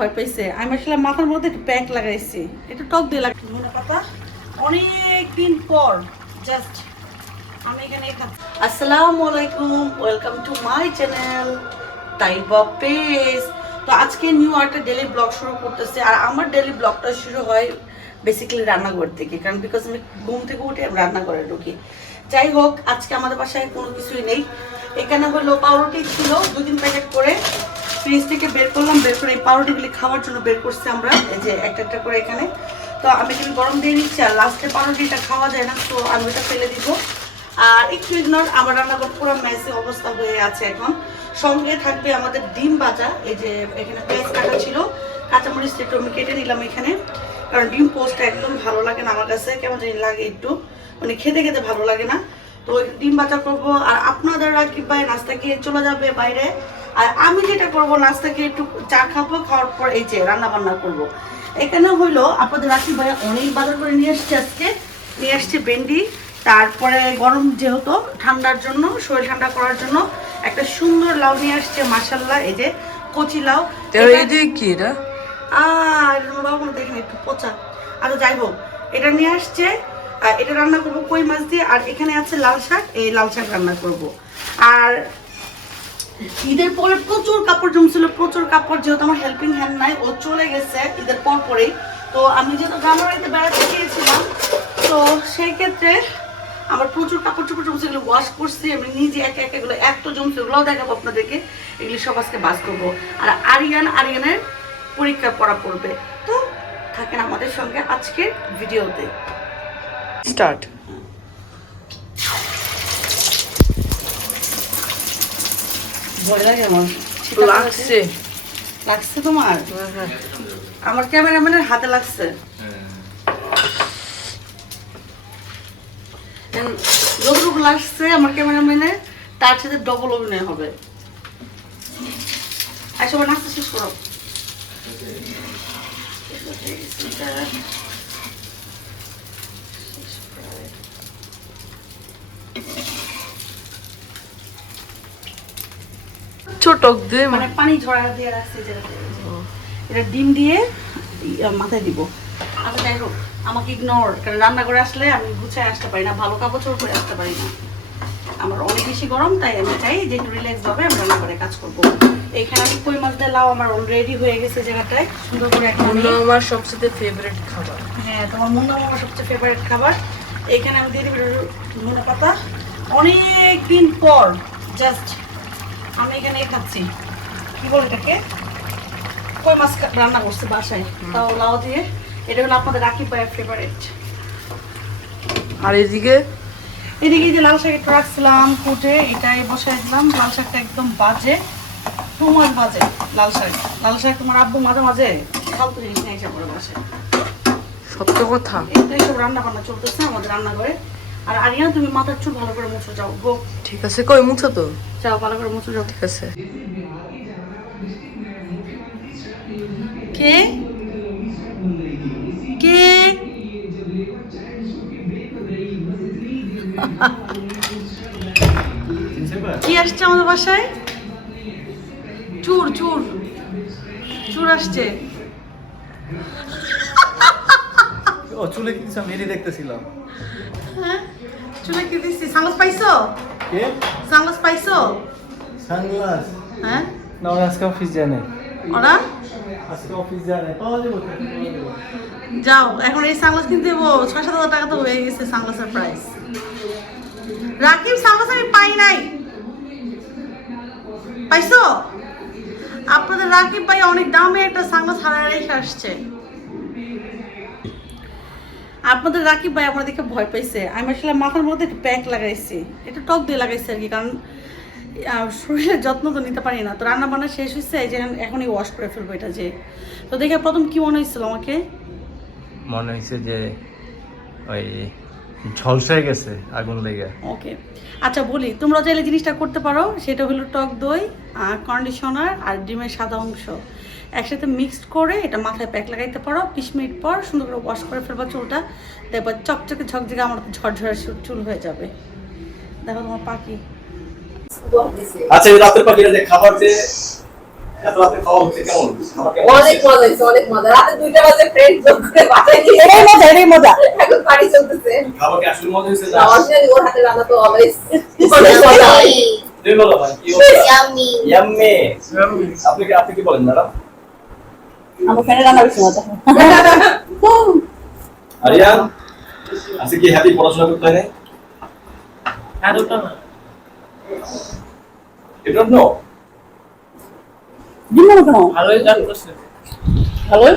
ভয় পাইছে। আমি আসলে মাথার মধ্যে একটু প্যাক লাগাইছি, একটু টক দিয়ে লাগাই ধনে পাতা। অনেকদিন পর জাস্ট আমি এখানে খাচ্ছি। আসসালামু আলাইকুম, welcome to my channel Taiba page. তো আজকে নিউ একটা ডেলি ব্লগ শুরু করতেছে। আর আমার ডেলি ব্লগটা শুরু হয় বেসিক্যালি রান্নাঘর থেকে, কারণ বিকজ আমি ঘুম থেকে উঠে আমি রান্নাঘরে ঢুকি। যাই হোক, আজকে আমাদের বাসায় কোনো কিছুই নেই। এখানে হলো পাউরুটি ছিল 2-3 প্যাকেট করে, ফ্রিজ থেকে বের করলাম। বের করে এই পাউরুটিগুলি খাওয়ার জন্য বের করছি আমরা, এই যে একটা একটা করে এখানে। তো আমি যদি গরম দিয়ে নিচ্ছি, আর লাস্টে পাউরুটিটা খাওয়া যায় না, তো আমি ওটা ফেলে দিব। আর একটু ইগনোর, আমার রান্নাঘর পুরো মেসি অবস্থা হয়ে আছে এখন। সঙ্গে থাকবে আমাদের ডিম ভাজা। এই যে এখানে পেঁয়াজ কাটা ছিল, কাঁচামরিচ একটু আমি কেটে নিলাম এখানে, কারণ ডিম পোস্টটা একদম ভালো লাগে না আমার কাছে, কেমন জানি লাগে একটু, মানে খেতে খেতে ভালো লাগে না। তো ডিম ভাজা করবো। আর আপনাদের রাকিব ভাই নাস্তা খেয়ে চলে যাবে বাইরে। আর আমি যেটা করবো, নাস্তা খেয়ে একটু চা খাবো, খাওয়ার পর এই যে রান্না বান্না করবো। এখানে হইলো আপনাদের রাকিব ভাই অনেক বাজার করে নিয়ে আসছে আজকে। নিয়ে আসছে ভেন্ডি, তারপরে গরম যেহেতু ঠান্ডার জন্য, শরীর ঠান্ডা করার জন্য একটা সুন্দর লাউ নিয়ে আসছে মাশাআল্লাহ। এই যে কচি লাউ। আর বাবা দেখেন একটু পচা। আচ্ছা যাই হোক, এটা নিয়ে আসছে। এটা রান্না করবো কই মাছ দিয়ে। আর এখানে আছে লাল শাক, এই লাল শাক রান্না করব। আর ঈদের পরে প্রচুর কাপড় জমছিল, প্রচুর কাপড়। যেহেতু আমার হেল্পিং হ্যান্ড নাই, ও চলে গেছে ঈদের পর পরেই। তো আমি যেহেতু গ্রামের বাড়িতে বেড়াতে গিয়েছিলাম, তো সেই ক্ষেত্রে আমার প্রচুর কাপড় চোপড় জমছে, এগুলো ওয়াশ করছি আমি নিজে একে একে। এগুলো এত জমছে, ওগুলোও দেখাবো আপনাদেরকে। এগুলি সব আজকে বাস করবো। আর আরিয়ানের পরীক্ষা পড়া পড়বে। তো থাকেন আমাদের সঙ্গে আজকের ভিডিওতে। স্টার্ট। ভয় লাগে আমার, লাগছে লাগছে তোমার? আমার ক্যামেরাম্যানের হাতে লাগছে। যতটুকু লাগছে আমার ক্যামেরাম্যানের, তার সাথে ডবল অভিনয় হবে। আর সবাই নাচতে শেষ করো। ছোট দিয়ে মানে পানি ঝরা দিয়ে রাখছে, এটা ডিম দিয়ে মাথায় দিব। আচ্ছা যাই হোক, আমাকে ইগনোর, কারণ রান্না করে আসলে আমি গুছায় আসতে পারি না, ভালো কাপড় চোপড় পরে আসতে পারি না। আমার অনেক বেশি গরম, তাই আমি চাই যে একটু রিল্যাক্স ভাবে আমি রান্না করে কাজ করবো। এইখানে আমি কই মাছ দিয়ে লাউ আমার অলরেডি হয়ে গেছে জায়গাটায় সুন্দর করে। আমার সবচেয়ে ফেভারিট খাবার। হ্যাঁ, তোমার মুন্না আমার সবচেয়ে ফেভারিট খাবার। এইখানে আমি দিয়ে দিব ধনে পাতা। অনেক দিন পর জাস্ট আমি এখানে খাচ্ছি, কি বলে এটাকে, কই মাছ রান্না করছে বাসায়, তাও লাউ দিয়ে। এটা হলো আপনাদের রাকিব ভাইয়ের ফেভারিট। আর এদিকে যে লাল শাক একটু রাখছিলাম কুটে, এটাই বসাই দিলাম। লাল শাকটা একদম বাজে, তোমার বাজে লাল শাক। তোমার আব্বু মাঝে মাঝে ফালতু জিনিস নিয়ে এসে পড়ে বসে। সত্য কথা, এইটাই সব রান্না বান্না চলতেছে আমাদের রান্নাঘরে। আর আরিয়ান, তুমি মাথার চুল ভালো করে মুছো যাও গো। ঠিক আছে, কই মুছো তো, যাও ভালো করে মুছো যাও। ঠিক আছে। কে কে কি আসছে আমাদের বাসায়? চুর চুর চুর আসছে। ও চুলে কি দিছো? মেরি দেখতেছিলাম। হ্যাঁ, চুলে কি দিছি? সানগ্লাস পাইছো? কে? সানগ্লাস পাইছো? সানগ্লাস? হ্যাঁ, না, ওরা আজকে অফিস যায় না। ওরা আজকে অফিস যায় না, পাওয়া যাবে তো? যাও, এখন এই সানগ্লাস কিনতে দেবো। 6-7 হাজার টাকা তো হয়ে গেছে সানগ্লাসের প্রাইস। রাকিব, সানগ্লাস আমি পাই নাই। পাইছো? আপনাদের রাকিব ভাই অনেক দামে একটা সানগ্লাস হারায় রেখে আসছে। আপনাদের রাকিব ভাই আমার দেখে ভয় পাইছে। আমি আসলে মাথার মধ্যে একটু প্যাক লাগাইছি, একটু টক দিয়ে লাগাইছি আর কি, কারণ শরীরের যত্ন তো নিতে পারি না। তো রান্না বান্না শেষ হয়েছে, এই যে এখনই ওয়াশ করে ফেলবো এটা। যে তো দেখে প্রথম কি মনে হয়েছিল আমাকে? মনে হয়েছে যে ওই ঝলসায় গেছে আগুন লেগে। ওকে, আচ্ছা বলি, তোমরা চাইলে জিনিসটা করতে পারো। সেটা হলো টক দই, কন্ডিশনার আর ডিমের সাদা অংশ একসাথে মিক্সড করে এটা মাথায় প্যাক লাগাইতে পারো। 20 মিনিট পর সুন্দর করে ওয়াশ করে ফেলবা চুলটা, দেখবা চকচকে ঝকঝকে আমার ঝরঝরে চুল হয়ে যাবে। দেখো তোমার পাখি। আচ্ছা, রাতের পাখিরা যে খাবার যে এত রাতে খাওয়া হচ্ছে কেমন? খাবার কেমন অনেক হচ্ছে? মজা হয়েছে, অনেক মজা। রাতে 2টা বাজে ফ্রেন্ড জোর করে বাসায় নিয়ে এটাই মজা, এটাই মজা। এখন পার্টি চলতেছে। খাবার কি আসলে মজা হয়েছে? অরিজিনালি ওর হাতের রান্না তো অলওয়েজ তুমি বলো ভাই, কি হচ্ছে? ইয়াম্মি। ইয়াম্মি। আপনি কি বলেন ম্যাডাম? আমার ফ্রেন্ডের রান্না বেশি মজা। আরিয়ান, আজকে কি হ্যাপি পড়াশোনা করতে হয় না? You don't know? ডিম মনে কেন? ভালোই জানতেছে। ভালো?